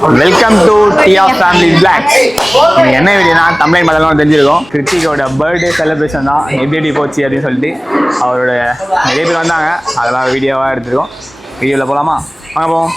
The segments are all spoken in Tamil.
Welcome to Diya family blogs. இன்னைக்கு என்ன வீடியோனா தமிழ் மதம் தெரிஞ்சிருக்கோம். கிருத்திகோட பர்த்டே செலிப்ரேஷன் தான். எப்படி போச்சு அப்படின்னு சொல்லிட்டு அவரோட நிறைய பேர் வந்தாங்க. அதெல்லாம் வீடியோவாக எடுத்துருக்கோம். வீடியோவில் போகலாமா? வாங்க போவோம்.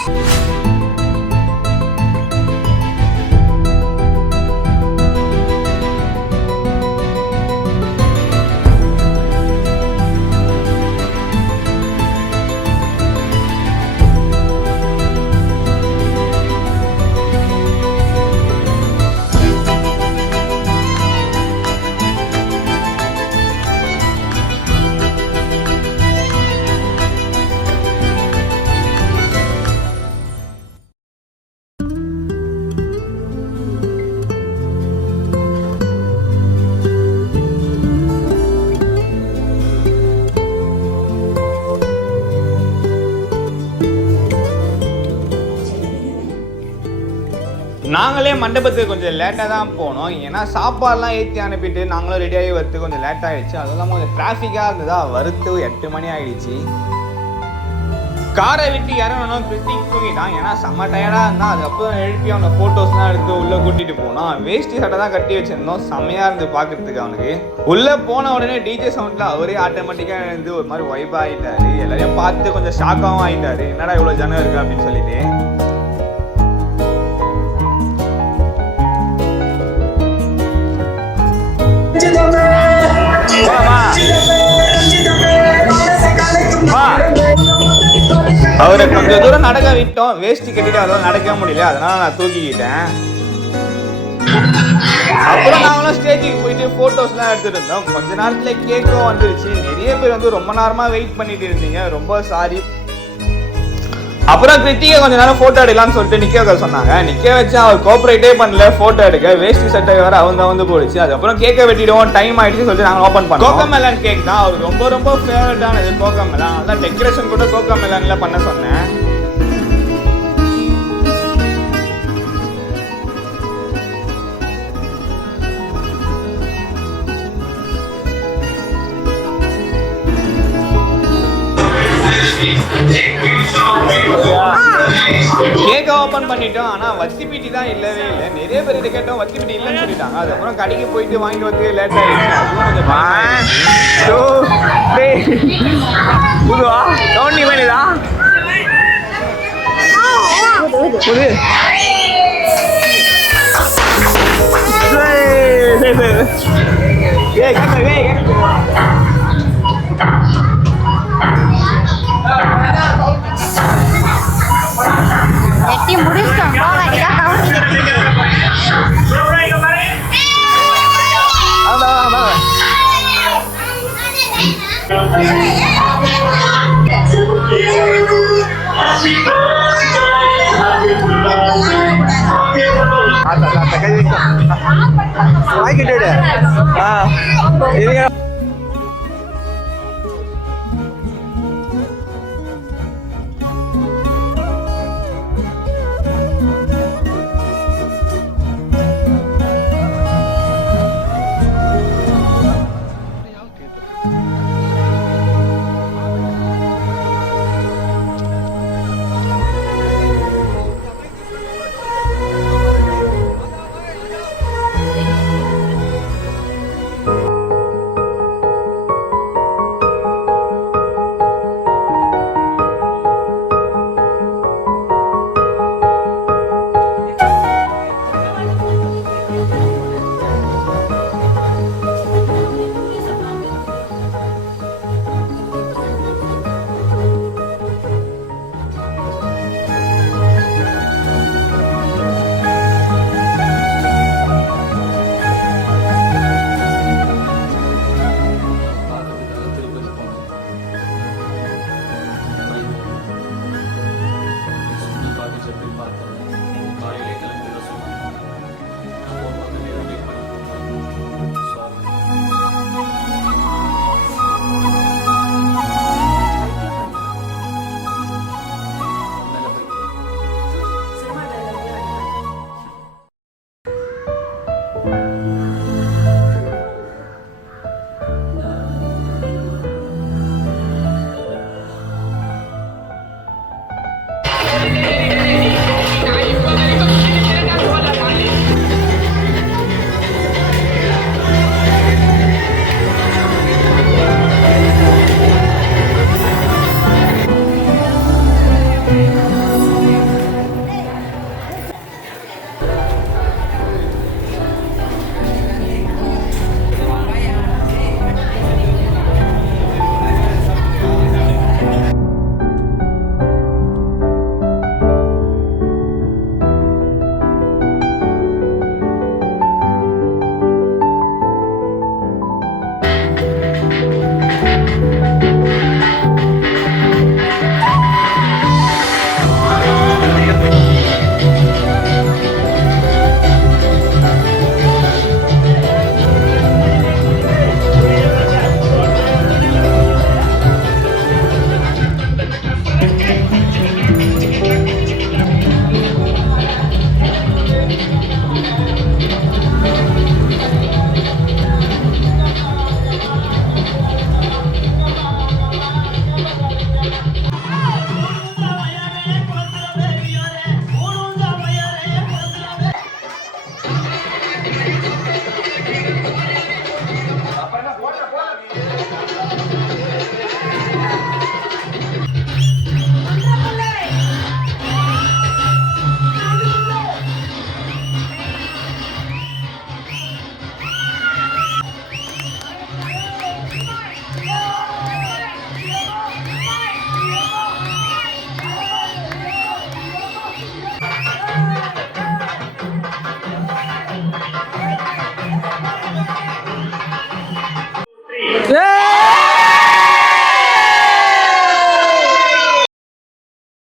நாங்களே மண்டபத்துக்கு கொஞ்சம் லேட்டாக தான் போனோம். ஏன்னா சாப்பாடுலாம் ஏற்றி அனுப்பிட்டு நாங்களும் ரெடியாகி வரது கொஞ்சம் லேட் ஆகிடுச்சு. அதெல்லாம் கொஞ்சம் டிராஃபிக்காக இருந்ததா வரத்து 8 மணி ஆகிடுச்சு. காரை விட்டு இறங்கணும். கிருத்திக் தூங்கிட்டான். ஏன்னா செம்ம டயர்டாக இருந்தான். அதுக்கப்புறம் எழுப்பி அவனை ஃபோட்டோஸ்லாம் எடுத்து உள்ளே கூட்டிகிட்டு போனான். வேஷ்டி சட்டை தான் கட்டி வச்சுருந்தோம். செம்மையாக இருந்து பார்க்குறதுக்கு அவனுக்கு. உள்ளே போன உடனே டிஜே சவுண்டில் அவரே ஆட்டோமேட்டிக்காக இருந்து ஒரு மாதிரி வைப் ஆகிட்டாரு. எல்லாரையும் பார்த்து கொஞ்சம் ஷாக்காகவும் ஆகிட்டாரு. என்னடா இவ்வளோ ஜனம் இருக்குது அப்படின்னு சொல்லிட்டு. அவரை கொஞ்சம் தூரம் நடக்க விட்டோம். வேஷ்டி கட்டிட்டு அதெல்லாம் நடக்க முடியல. அதனால நான் தூக்கிக்கிட்டேன். அப்புறம் நாங்களும் ஸ்டேஜுக்கு போயிட்டு போட்டோஸ்லாம் எடுத்துட்டு இருந்தோம். கொஞ்ச நேரத்துல கேக்கும் வந்துருச்சு. நிறைய பேர் வந்து ரொம்ப நேரமா வெயிட் பண்ணிட்டு இருந்தீங்க. ரொம்ப சாரி. அப்புறம் கிருத்திகை கொஞ்ச நேரம் போட்டோ எடுக்கலாம்னு சொல்லிட்டு நிக்க வைக்க சொன்னாங்க. நிக்க வச்சு அவர் கோஆபரேட்டே பண்ணல போட்டோ எடுக்க. வேஷ்டி சட்டை வேற வந்து போயிடுச்சு. அதுக்கப்புறம் கேக்கை வெட்டிடுவோம், டைம் ஆயிடுச்சு சொல்லிட்டு நாங்கள் ஓப்பன் பண்ணோம். கோகோமெலன் கேக் தான் அவர் ரொம்ப ஃபேவரட்டானது. கோகோமெலன் அதான் டெக்கரேஷன் கூட கோகோமெலன்ல பண்ண சொன்னேன். கேக்க ஓபன் பண்ணிட்டோம். ஆனா வத்தி பீட்டி தான் இல்லவே இல்லை. நிறைய பேர் இதை கேட்டோம், வத்தி பீட்டி இல்லைன்னு சொல்லிட்டாங்க. அதுக்கப்புறம் கடைக்கு போயிட்டு வாங்கிட்டு வந்து லேட் ஆயிடுச்சு. எட்டி முடிச்சிட்டோம். வாங்கிட்டு